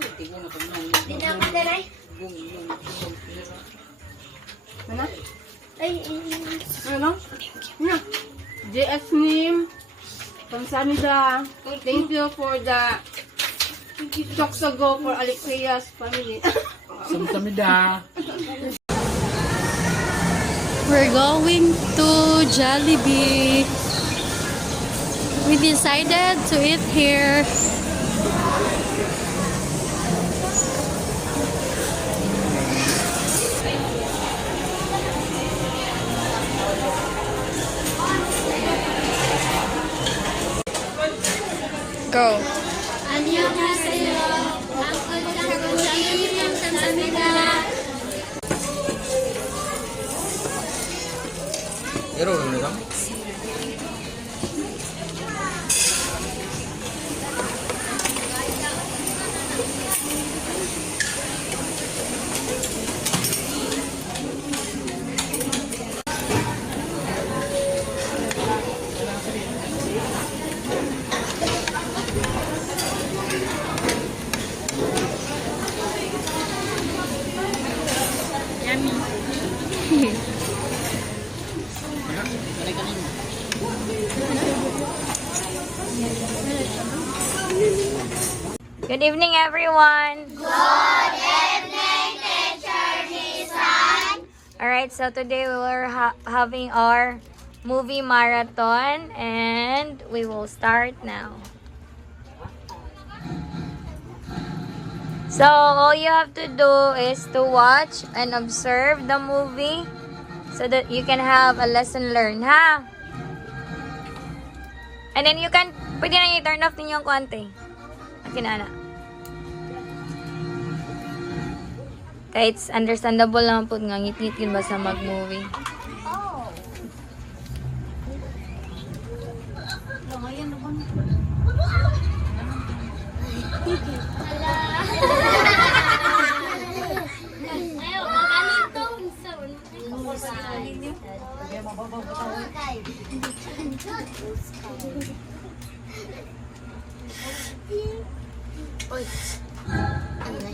Di na ako dalay. Ano? Ay, Ano? Ano? JS Nim. Kamsamida. Thank you for the Choksogo for Alexia's family. Samsamida. We're going to Jollibee. We decided to eat here. Go. 안녕하세요. 한국 장님 감사합니다. Ero udah kamu? Good evening, everyone. Good evening, Teacher Nisan. Alright, so today we were having our movie marathon and we will start now. So all you have to do is to watch and observe the movie so that you can have a lesson learned, ha? And then you can, pwede na i-turn off ninyo ang konti. Kinana. Kaya it's understandable lang po nga ngit-ngit yun ba sa mag-movie. Ayaw, maganito. Oy. Ano na?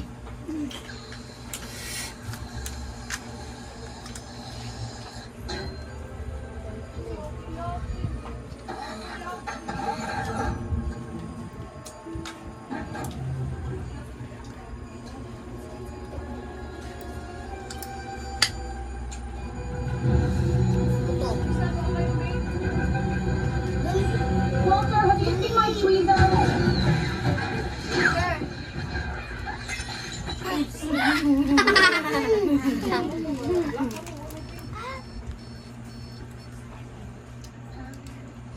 Walter, have you seen my tweezer?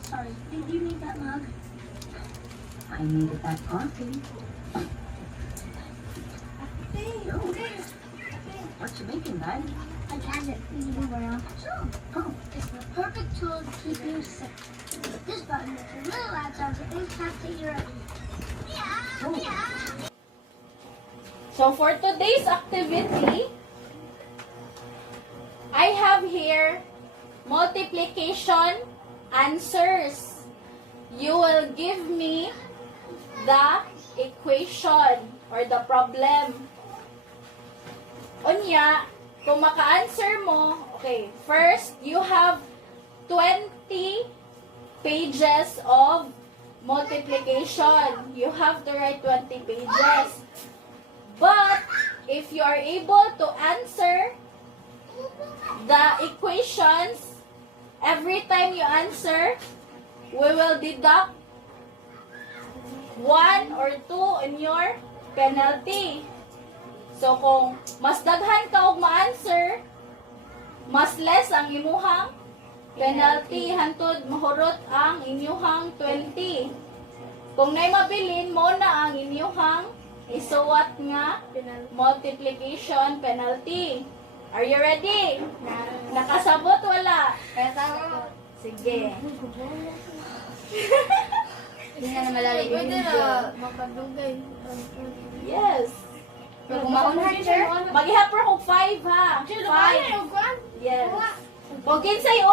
Sorry, did you need that mug? I needed that coffee. What you making, bud? A gadget for you to wear on patrol. Oh, It's the perfect tool to keep you safe. This button makes a little loud sound to incapacitate your So for today's activity, I have here multiplication answers. You will give me the equation or the problem. Unya, kung maka-answer mo, okay, first, you have 20 pages of multiplication. You have to write 20 pages. But, if you are able to answer the equations, every time you answer, we will deduct 1 or 2 in your penalty. So, kung mas daghan ka og ma-answer, mas less ang imuhang penalty, hantod mahurot ang inyuhang 20. Kung na'y mabilin, mo na ang inyuhang isuwat nga multiplication penalty. Are you ready? Nakasabot wala? Kasama. Sige. Hindi na malali yung video. Makadugay. Yes. Pag umaunhan, sir. Mag-ihapper ko 5 ha. 5. Yes. Kung kinsay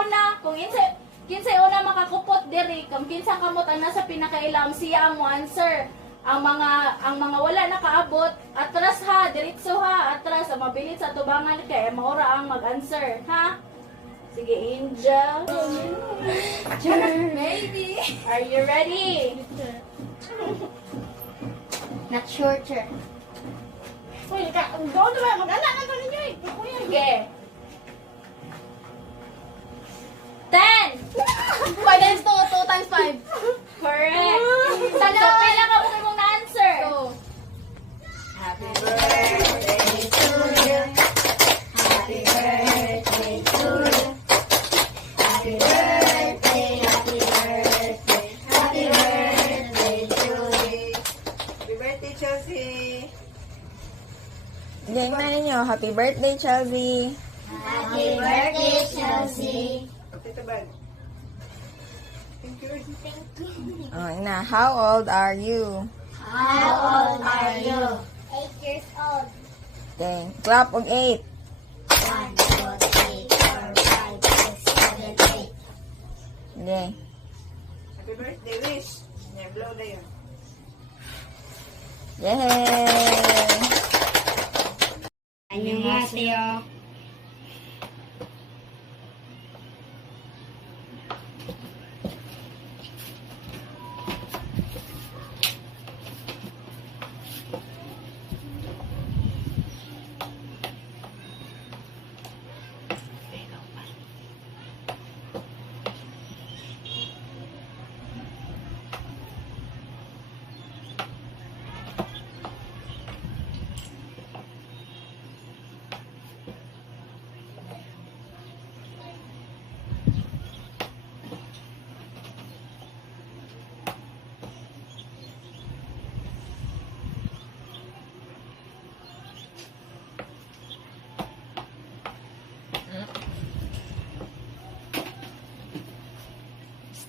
una makakupot diri, kung kinsa kamot ang nasa pinakailam siya ang mo answer. ang mga wala nakaabot, atras ha, diretso ha, atras, ang mabilis sa tubangan kay maura ang mag-answer, ha? Sige, Angel. Maybe. Are you ready? Not sure, sir. Uy, doon na ba? Mag-anak na ninyo eh. Sige. 10. 5 times 2, 2 times 5. Correct. So, pila ka mo mong na-answer? Game na ninyo. Happy birthday, Chelsea. Happy birthday, Chelsea. Oh, Ina, how old are you? How old are you? 8 years old. Okay. Clap og 8. 1, 2, 3, 4, 5, 6, 7, 8. Okay. Happy birthday, wish. Yeah, blow na yun. Yay! 안녕하세요.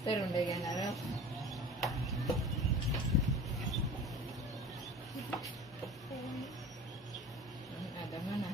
Pero hindi yan na. Ada mana?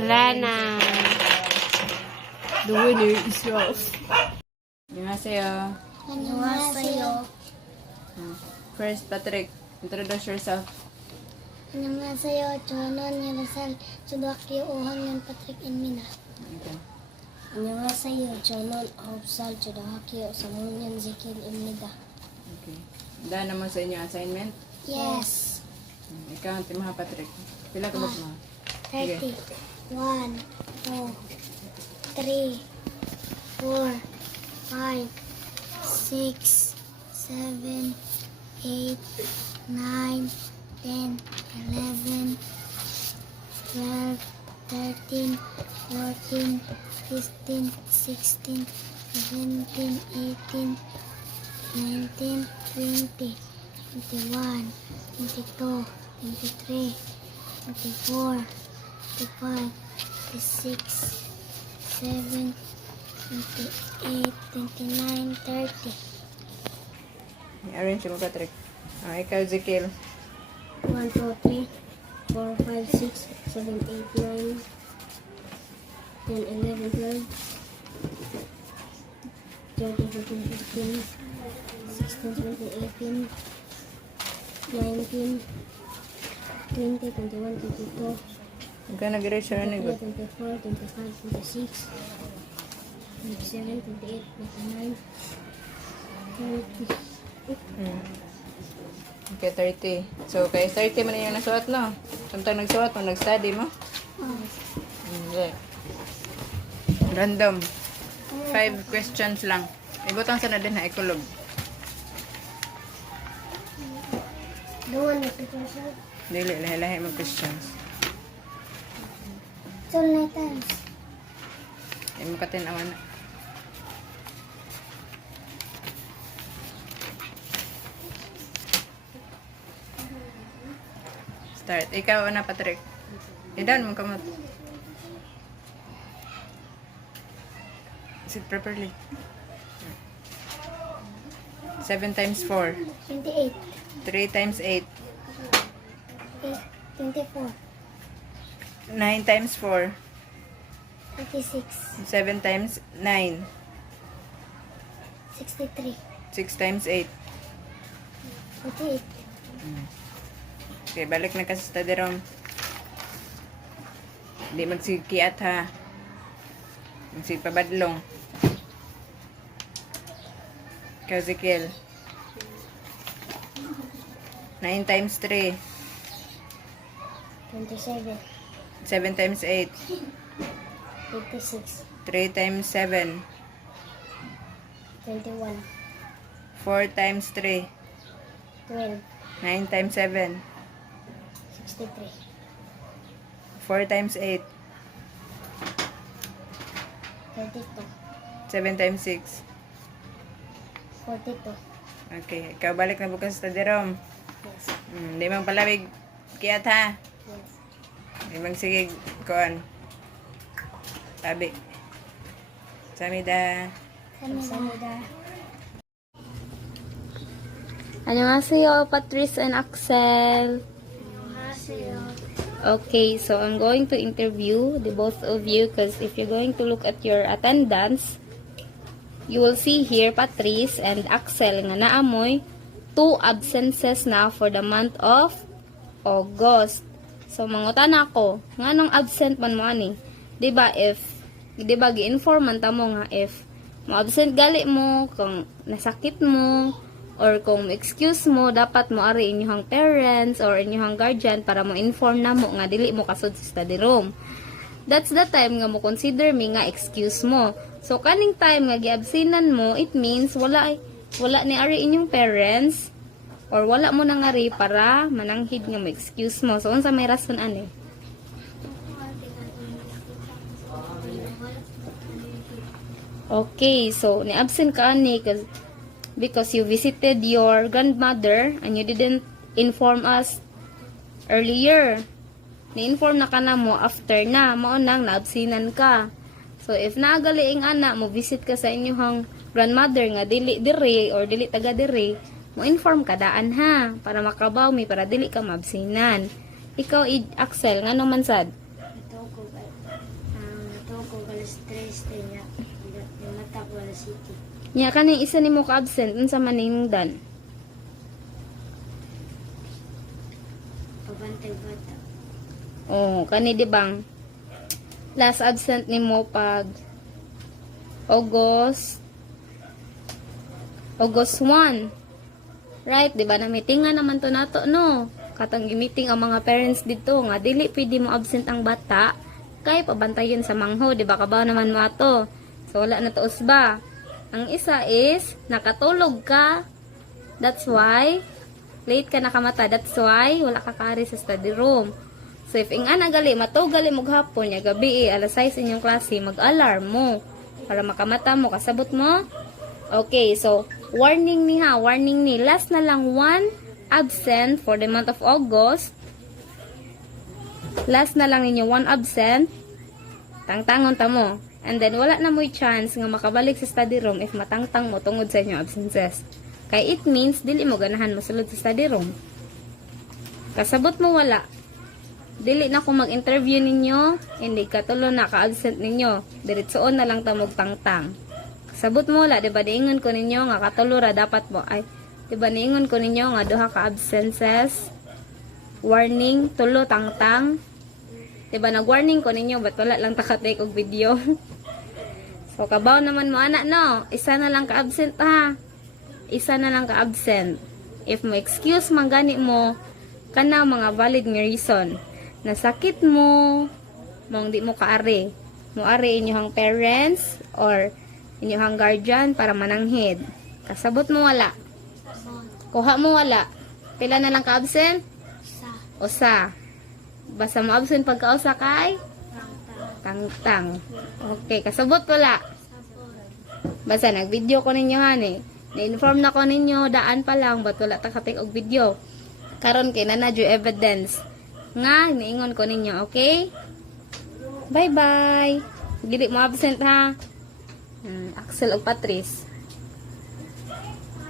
Rana. The winner is Rose. Annyeonghaseyo. 안녕하세요. First, Patrick, introduce yourself. 안녕하세요. 저는 11살 초등학교 5학년 Patrick Inmina. Okay. 안녕하세요. 저는 9살 초등학교 3학년 Zekil입니다. Okay. Daan naman sa inyo assignment. Yes. Ikaw, Timaha Patrick. Pila ka ba mo? 30. 1, 2, 3, 4, 5, 6, 7, 8, 9, 10, 11, 12, 13, 14, 15, 16, 17, 18, 19, 20, 21, 22, 23, 24, 25, 26, 27, 28, 29, 30. I-arrange mo, Patrick. Ikaw, Zekil. 1, 2, 3, 4, 5, 6, 7, 8, 9, 10, 11, 12, 13, 14, 15, 16, 17, 18, 19, 20, 21, 22, Ikaw nag-reach siya ni 23, 24, 25, 26, 27, 28, 29, 30. Okay, 30. So, kay 30 man yung nasuot, no? Samtang nagsuot mo, nag-study mo? Hindi. Random. 5 questions lang. Ibutang sa na din na ekulog. Doon na picture. Dili, lahi-lahi mag questions. 9 times. Ay mo katin awan na. Start. Ikaw na, Patrick. Idan mo kamot. Sit properly. 7 times 4. 28. 3 times 8. 24. 9 times 4. 36. 7 times 9. 63. 6 times 8. 48. Okay, balik na ka sa study room. Hindi magsikiat ha. Magsipabadlong. Kazikiel. 9 times 3. 27. 7 times 8. 56. 3 times 7. 21. 4 times 3. 12. 9 times 7. 63. 4 times 8. 32. 7 times 6. 42. Okay, ikaw balik na bukas sa study room. Yes. Hindi mang palawig kiat ha. Yes. Hindi mang sige kuan. Tabi. Samida. Samida. 안녕하세요, Patrice and Axel. Okay, so I'm going to interview the both of you because if you're going to look at your attendance, you will see here Patrice and Axel nga naamoy 2 absences na for the month of August. So mangutan ako, nganong absent man mo ani? 'Di ba gi-inform man ta mo nga if mo absent gali mo kung nasakit mo or kung excuse mo, dapat mo ari inyong parents or inyong guardian para mo inform na mo nga dili mo kasud sa study room. That's the time nga mo consider me nga excuse mo. So kaning time nga giabsenan mo, it means wala ni ari inyong parents or wala mo nang ari para mananghid nga mo excuse mo. So unsa may rason ani? Okay, so ni-absent ka ani because you visited your grandmother and you didn't inform us earlier. Ni-inform na ka na mo after na, maunang naabsinan ka. So, if naagaliing anak mo, visit ka sa inyong grandmother nga dili dire or dili taga dire, mo inform ka daan ha, para makabaw mi, para dili ka maabsinan. Ikaw, Axel, nga naman sad? Ito ko galas stress niya. Yung mata ko galas city. Nya kaning isa nimo ka absent unsa man nimong dan? Pabantay bata. Oh, kani di bang last absent nimo pag August 1. Right, di ba na meetingan naman to nato no. Katong gi-meeting ang mga parents dito nga dili pwede mo absent ang bata kay pabantayon sa mangho, di ba kabaw naman mo ato. So wala na to usba. Ang isa is, nakatulog ka. That's why, late ka nakamata. That's why, wala ka kari sa study room. So, if ingana gali, matugali mo gahapon, ya gabi alas 6 inyong klase, mag-alarm mo. Para makamata mo, kasabot mo. Okay, so, warning ni ha, warning ni. Last na lang 1 absent for the month of August. Last na lang ninyo 1 absent. Tangtangon ta mo. And then, wala na mo'y chance nga makabalik sa study room if matangtang mo tungod sa inyong absences. Kaya it means, dili mo ganahan masulod sa study room. Kasabot mo wala. Dili na kung mag-interview ninyo, hindi katulo na ka-absent ninyo. Diretsoon na lang tamog tangtang. Kasabot mo wala, diba niingon ko ninyo nga katulo ra dapat mo. Ay, diba niingon ko ninyo nga duha ka-absences. Warning, tulo tangtang. Diba, nag-warning ko ninyo, ba't wala lang takatake og video? So, kabaw naman mo, anak, no? Isa na lang ka-absent, ha? Isa na lang ka-absent. If mo excuse man gani mo, kana mga valid nga reason. Nasakit mo, mong di mo kaari. Mo ari inyong parents, or inyong guardian para mananghid. Kasabot mo wala. Kuha mo wala. Pila na lang ka-absent? Usa. Basta mo absent pagkausa kay Tangtang. Okay, kasabot wala. Basta nag-video ko ninyo hani. Na-inform na ko ninyo, daan pa lang, ba't wala takatik og video. Karon kay na nadyo evidence. Nga, niingon ko ninyo, okay? Bye-bye. Dili mo absent ha. Axel o Patrice.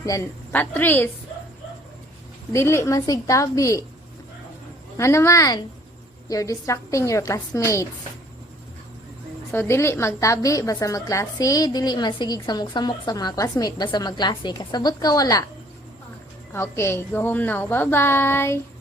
Yan, Patrice. Dili masig tabi. Nga naman, you're distracting your classmates. So, dili magtabi, basta magklase. Dili masigig samok-samok sa mga classmates, basta magklase. Kasabot ka wala. Okay, go home now. Bye-bye.